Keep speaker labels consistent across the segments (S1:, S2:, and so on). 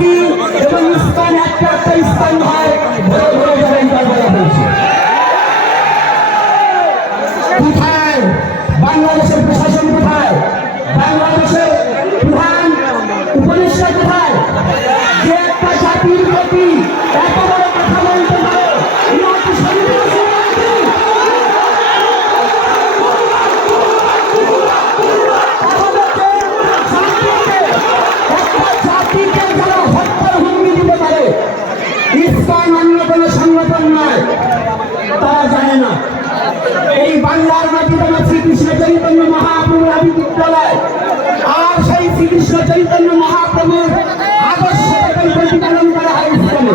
S1: জাতি এবং ইসলাম একটা একটা ইসলাম হয় ধরে ধরে যাবে এটা বলা হয়েছে কোথায় বাংলাদেশের প্রশাসন কোথায় বাংলাদেশের প্রধান উপদেষ্টা কোথায় যে একটা জাতির প্রতি এত বড় কথা বলতে পারে ইনি কি সন্ত্রাসী নাকি? আমাদেরকে জাতিকে, একটা জাতিকে যারা হত্যার হুমকি দিতে পারে ইসলাম অন্য কোনো সংগঠন নয় তারা জানে না এই বাংলার মাটিতে আমার শ্রীকৃষ্ণ চৈতন্য মহাপ্রভুর আদি বিদ্যালয় আর সেই শ্রীকৃষ্ণ চৈতন্য মহাপ্রভুর আদর্শ প্রতিপালন করা হয় ইসলামে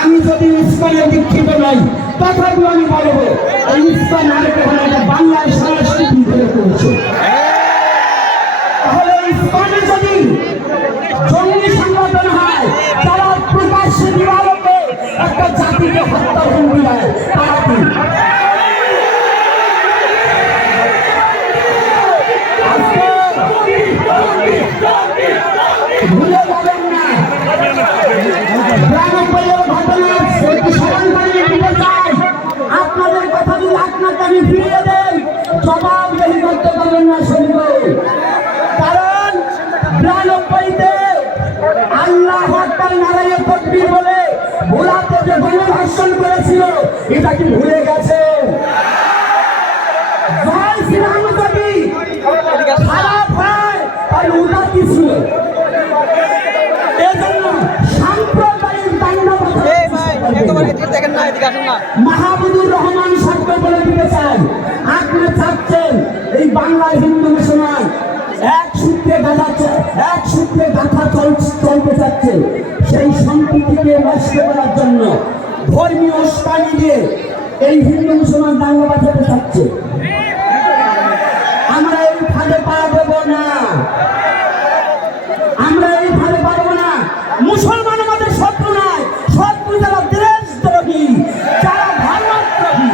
S1: আমি যদি ইসলামে দীক্ষিত নই, তথাপি আমি বলব, এই ইসলাম আর কখনো একটা বাংলার সংস্কৃতি ধরে করেছে তাহলে ইসলামে যদি জঙ্গি সংগঠন হয়, তারা প্রকাশ্যে দিবালোকে একটা জাতিকে হত্যা হুমকি দেয় তারা কি ভুলে যাবেন না গ্রামোপল্লীর ঘটনা একটু স্মরণ করে দিতে চাই আপনাদের কথা যদি আপনাকে আমি ফিরিয়ে জবাবদেহি করতে পারবেন না শুনব কারণ গ্রামোপল্লীতে আল্লাহ নারায়ণ তকবীর বলে করেছিল, এটা কি ভুলে মাহমুদুর রহমান সত্য বলে চাই আপনি চাচ্ছেন এই বাংলা হিন্দু মুসলমান এক সূত্রে গাঁথা এক সূত্রে গাঁথা চল- চলতে চাচ্ছে। সেই সম্প্রীতিকে নষ্ট করার জন্য ধর্মীয় উস্কানি দিয়ে এই হিন্দু মুসলমান দাঙ্গা বাঁচাতে চাচ্ছে আমরা এই ফাঁদে পা দেব না আমরা এই ভাবে পারব না মুসলমান আমাদের শত্রু নয় শত্রু যারা দেশদ্রোহী যারা ধর্মদ্রোহী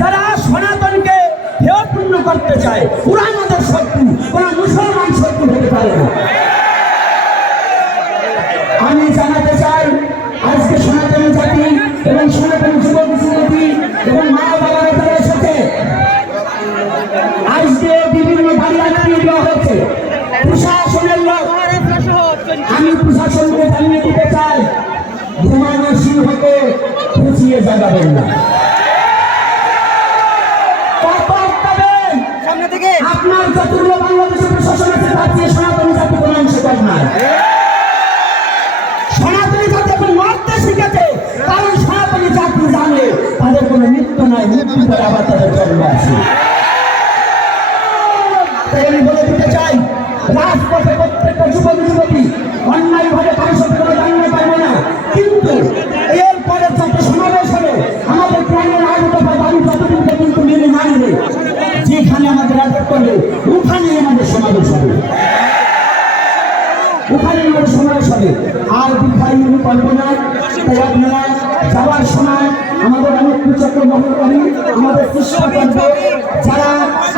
S1: যারা সনাতনকে হেয়পূর্ণ করতে চায় ওরা আমাদের শত্রু ওরা মুসলমান শত্রু হতে পারে না। আমি জানাতে চাই আজকে সনাতনী জাতি এবং সনাতনী যুবক যুবতী এবং মা বাবারা যারা এসেছে। আজকে বিভিন্ন বাড়ি আটকিয়ে দেওয়া হচ্ছে প্রশাসনের লোক আমি প্রশাসনকে জানিয়ে দিতে চাই ঘুমানো সিংহকে খুঁচিয়ে জাগাবেন না।
S2: সামনে থেকে।
S1: আপনার যতগুলো চেয়ে সনাতনী জাতি কোনো অংশ কম নাই। সনাতনী জাতি এখন মরতে শিখেছে, কারণ সনাতনী জাতি জানে তাদের কোনো মৃত্যু নাই, মৃত্যু পরে আবার তাদের জন্ম আছে। আমি বলে দিতে চাই, রাজপথে প্রত্যেকটা যুবক যুবতী অন্যায় ভাবে কারোর সাথে কোনো দাঙ্গ পাবে না। কিন্তু এরপরে যত সমাবেশ হবে, আমাদের প্রাণের আগত আটক ওখানে আমাদের সমাবেশ হবে। ওখানে আমাদের সমাবেশ হবে। আর বিখারি আমি যাওয়ার সময় আমাদের অনেক চক্র মহল করি আমাদের চেষ্টা যারা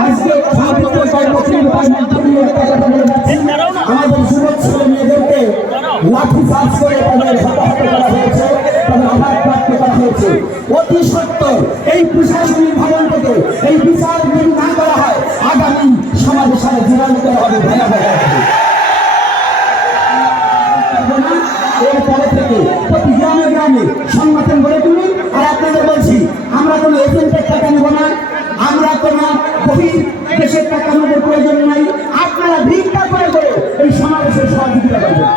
S1: আজকে আমাদের যুবক ছেলে মেয়েদেরকে লাঠি চার্জ করে সংগঠন গড়ে তুলি আর আপনাদের বলছি, আমরা কোনো এজেন্টের টাকা নেব না, আমরা কোনো বহির দেশের টাকা আমাদের প্রয়োজন নাই, আপনারা ভিক্ষা করে করে এই সমাবেশের সহযোগিতা করবেন।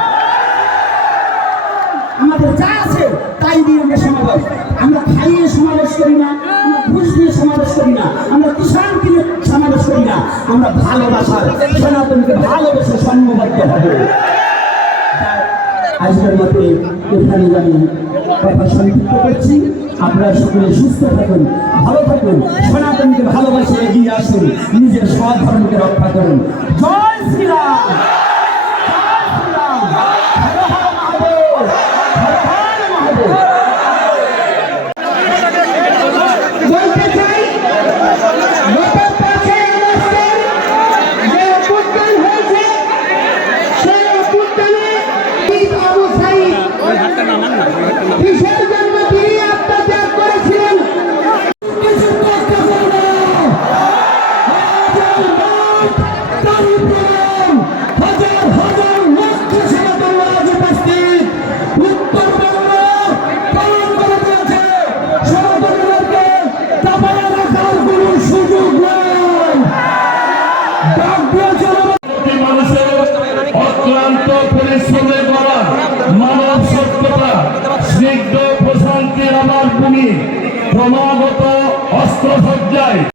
S1: আমাদের যা আছে, তাই দিয়ে আমরা সমাবেশ আমরা খাইয়ে সমাবেশ করি না, আমরা ঘুষ দিয়ে সমাবেশ করি না, আমরা কিষাণ কিনে সমাবেশ করি না, আমরা ভালোবাসার সনাতনকে ভালোবেসে সম্মবদ্ধ হবে। আজকের মতে এখানে আমি কথা সংক্ষিপ্ত করছি। আপনারা সকলে সুস্থ থাকুন, ভালো থাকুন, সনাতনকে ভালোবাসে এগিয়ে আসুন, নিজের স্বধর্মকে রক্ষা করুন। জয় শ্রীরাম!
S3: অক্লান্ত পরিশ্রমে গড়া মানব সভ্যতা স্নিগ্ধ প্রশান্তির আমার ভূমি ক্রমাগত অস্ত্রসজ্জায়